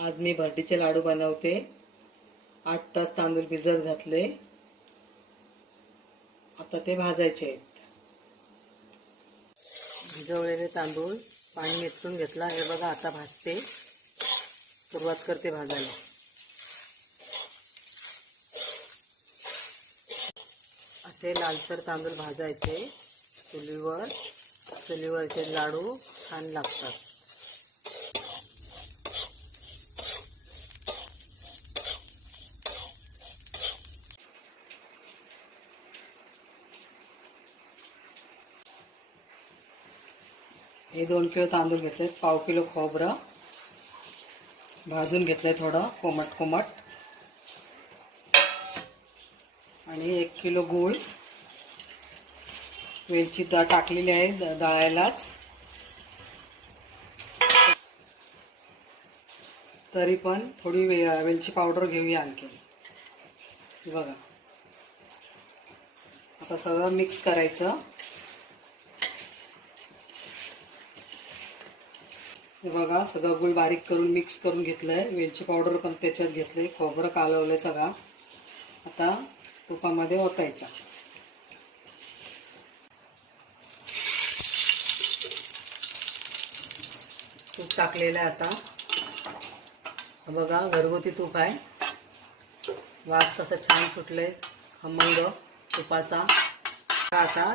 आज मी भरडीचे लाडू बनवते। 8 तास तांदूळ भिजत घातले, आता ते भाजायचे आहेत। भिजवलेले तांदूळ पाणी निथळून घेतला, हे बघा आता भाजते, सुरुवात करते भाजायला। असे लालसर तांदूळ भाजायचे चुलीवर, चुलीवरचे लाडू छान लागतात। हे 2 किलो तांदूळ घेतले, पाव किलो खोबरं भाजून घेतलंय थोडं कोमट कोमट, आणि 1 किलो गूळ, वेलची टाकलेली आहे दळायलाच, तरी पण थोडी वेलची पावडर घेऊया आणखी। बघा आता सगळं मिक्स करायचं। हे बघा सगळं गूळ बारीक करून मिक्स करून घेतलंय, वेलची पावडर पण त्याच्यात घेतले, खोबरं कालवलंय सगळं। आता तुपामध्ये ओतायचा। तूप टाकलेलं आहे आता, बघा घरगुती तूप आहे, वास तसं छान सुटले खमंग तुपाचा। आता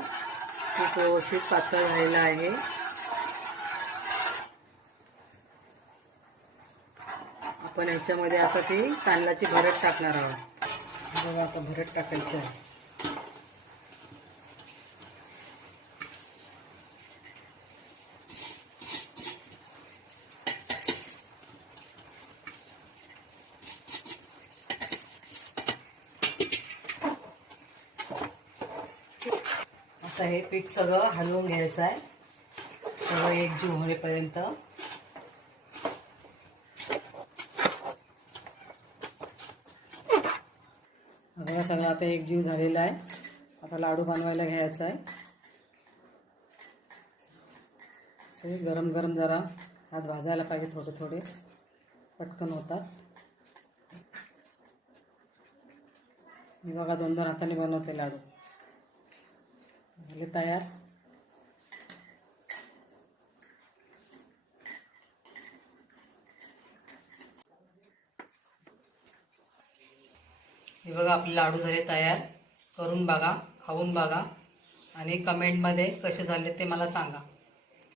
तूप व्यवस्थित पातळ झालेलं आहे। आपण ह्याच्यामध्ये आता ती तांदळाची भरड टाकणार आहोत। बघा आता भरड टाकायची आहे। असं हे पीठ सगळं हलवून घ्यायचं आहे, सगळं एकजीव होईपर्यंत। बघा सगळं आता एकजीव झालेला आहे, आता लाडू बनवायला घ्यायचा आहे। असे गरम गरम जरा हात भाजायला पाहिजे, थोडे थोडे पटकन होतात। मी बघा 2-2 हाताने बनवते लाडू, झाले तयार। हे बघा आपले लाडू झाले तयार, करून बघा, खाऊन बघा, आणि कमेंटमध्ये कसे झाले ते मला सांगा।